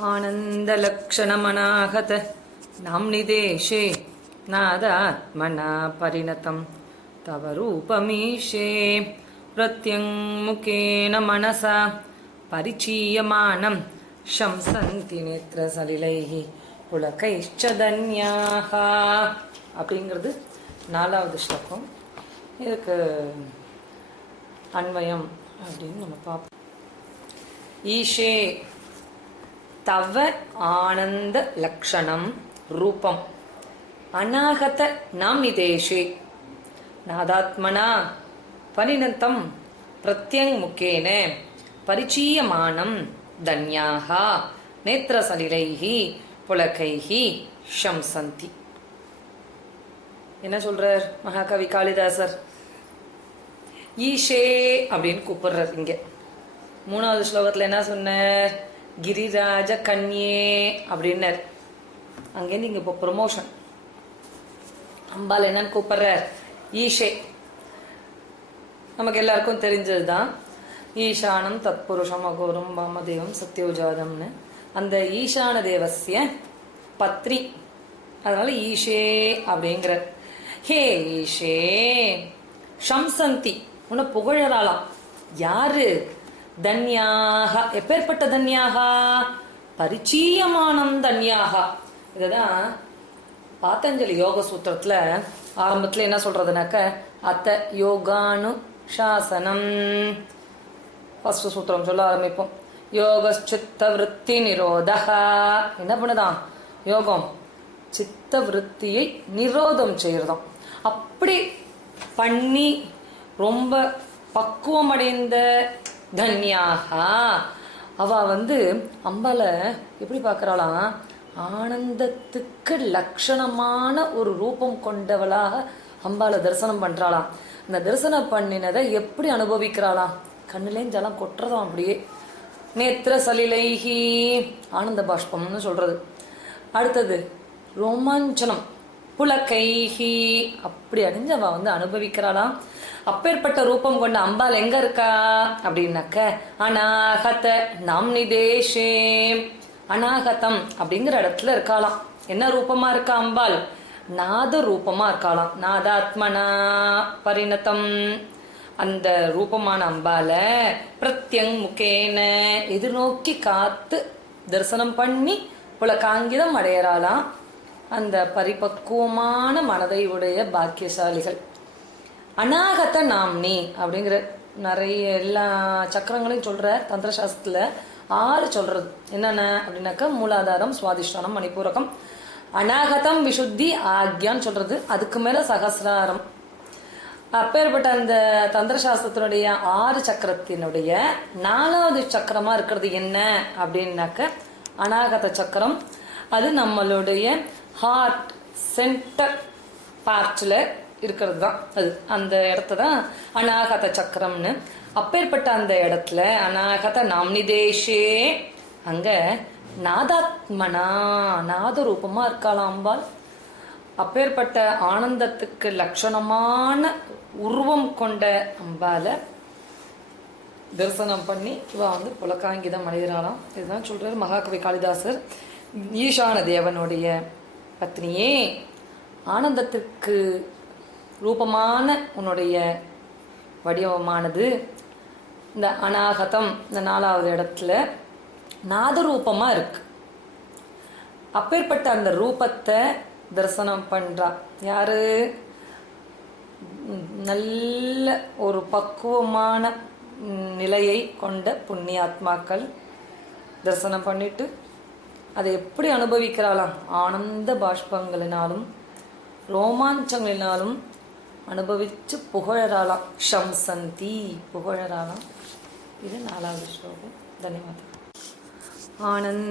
आनन्दलक्षणमनाहत नाम्निदेशे नादात्मना परिणतं तव रूपमीशे प्रत्यङ्मुखेन मनसा परिचीयमानं शंसन्ति नेत्रसलिलैः पुलकैश्च धन्याः அப்படிங்கிறது நாலாவது ஸ்லோகம். இதுக்கு அன்வயம் அப்படின்னு நம்ம பார்ப்போம். ஈஷே தவ ஆனந்த லக்ஷணம் ரூபம் அநாகத நாமிதேஷே நாதாத்மனா பரிணதம் பிரத்யங்முகேன பரிச்சீயமானம் தன்யாஹ நேத்ரசலிலைஹி புலகைஹி ஷம்சந்தி. என்ன சொல்றார் மகாகவி காளிதாசர்? ஈஷே அப்படின்னு கூப்பிடுறார். இங்க மூணாவது ஸ்லோகத்துல என்ன சொன்னார்? கிரிராஜ கன்யே அப்படின்னார். அங்கேருந்து இங்க இப்போ ப்ரொமோஷன். அம்பாள் என்னன்னு கூப்பிடுறார்? ஈஷே. நமக்கு எல்லாருக்கும் தெரிஞ்சதுதான். ஈசானம் தத்புருஷம் அகோரம் வாமதேவம் சத்யோஜாதம்னு அந்த ஈசான தேவசிய பத்ரி. அதனால ஈஷே அப்படிங்கிற. ஹே ஈஷே ஷம்சந்தி, உன்னை புகழறாளாம். யாரு? தன்யாக. எப்பேற்பட்ட தன்யாக? பரிச்சீயமானம் தன்யாக. இதுதான் பாத்தஞ்சலி யோக சூத்திரத்துல ஆரம்பத்துல என்ன சொல்றதுனாக்க அத்த யோகானு சாசனம். ஃபர்ஸ்ட் சூத்திரம் சொல்ல ஆரம்பிப்போம். யோகச்சித்த விருத்தி நிரோதக. என்ன பண்ணுதான் யோகம்? சித்த விருத்தியை நிரோதம் செய்யறதாம். அப்படி பண்ணி ரொம்ப பக்குவம் அடைந்த தன்யாக அவ அம்பால எப்படி பார்க்கறாளாம்? ஆனந்தத்துக்கு லட்சணமான ஒரு ரூபம் கொண்டவளாக அம்பால தரிசனம் பண்றாளாம். அந்த தரிசனம் பண்ணினதை எப்படி அனுபவிக்கிறாளாம்? கண்ணுலேயும் ஜலம் கொட்டுறதாம் அப்படியே. நேத்திர சலிலைஹி ஆனந்த பாஷ்பம்னு சொல்றது. அடுத்தது ரோமாஞ்சனம் புலகைஹி அப்படி அடைஞ்சு அவ அனுபவிக்கிறாளாம். அப்பேற்பட்ட ரூபம் கொண்ட அம்பாள் எங்க இருக்கா அப்படின்னாக்க அநாகத நாம்னிதேஷே. அநாகதம் அப்படிங்கிற இடத்துல இருக்காளாம். என்ன ரூபமா இருக்கா அம்பாள்? நாத ரூபமா இருக்காளாம். நாதாத்மனா பரிணதம். அந்த ரூபமான அம்பால பிரத்யங்முகேன எதிர்நோக்கி காத்து தரிசனம் பண்ணி புலகாங்கிதம் அடையறாளாம். அந்த பரிபக்குவமான மனதை உடைய பாக்கியசாலிகள். அநாகத நாம்னி அப்படிங்கிற நிறைய எல்லா சக்கரங்களையும் சொல்ற தந்திரசாஸ்திரத்துல 6 சொல்றது. என்னென்ன அப்படின்னாக்கா மூலாதாரம், சுவாதிஷ்டானம், மணிப்பூரகம், அநாகதம், விசுத்தி, ஆக்யான்னு சொல்றது. அதுக்கு மேல சகசிராரம். அப்பேற்பட்ட அந்த தந்திரசாஸ்திரத்தினுடைய 6 சக்கரத்தினுடைய 4வது சக்கரமா இருக்கிறது என்ன அப்படின்னாக்க அநாகத சக்கரம். அது நம்மளுடைய ஹார்ட் சென்டர் பார்ட்ல இருக்கிறது தான். அது அந்த இடத்த தான் அநாகத சக்கரம்னு. அப்பேற்பட்ட அந்த இடத்துல அநாகத நாம்னிதேஷே அங்க நாதாத்மனா நாத ரூபமா இருக்காளாம் அம்பாள். அப்பேற்பட்ட ஆனந்தத்துக்கு லட்சணமான உருவம் கொண்ட அம்பால தரிசனம் பண்ணி இவ புலகாங்கிதம் அடைகிறாளாம். இதுதான் சொல்றாரு மகாகவி காளிதாசர். ஈசான தேவனுடைய பத்னியே, ஆனந்தத்திற்கு ரூபமான உன்னுடைய வடிவமானது இந்த அநாகதம் இந்த 4வது இடத்துல நாத ரூபமா இருக்கு. அப்பேற்பட்ட அந்த ரூபத்தை தரிசனம் பண்றா யாரு? நல்ல ஒரு பக்குவமான நிலையை கொண்ட புண்ணியாத்மாக்கள் தரிசனம் பண்ணிட்டு அதை எப்படி அனுபவிக்கிறாளாம்? ஆனந்த பாஷ்பங்களினாலும் ரோமாஞ்சங்களினாலும் அனுபவிச்சு புகழறாளாம். ஷம்சந்தி புகழறாளாம். இது 4வது ஸ்லோகம். தன்யவாதம். ஆனந்த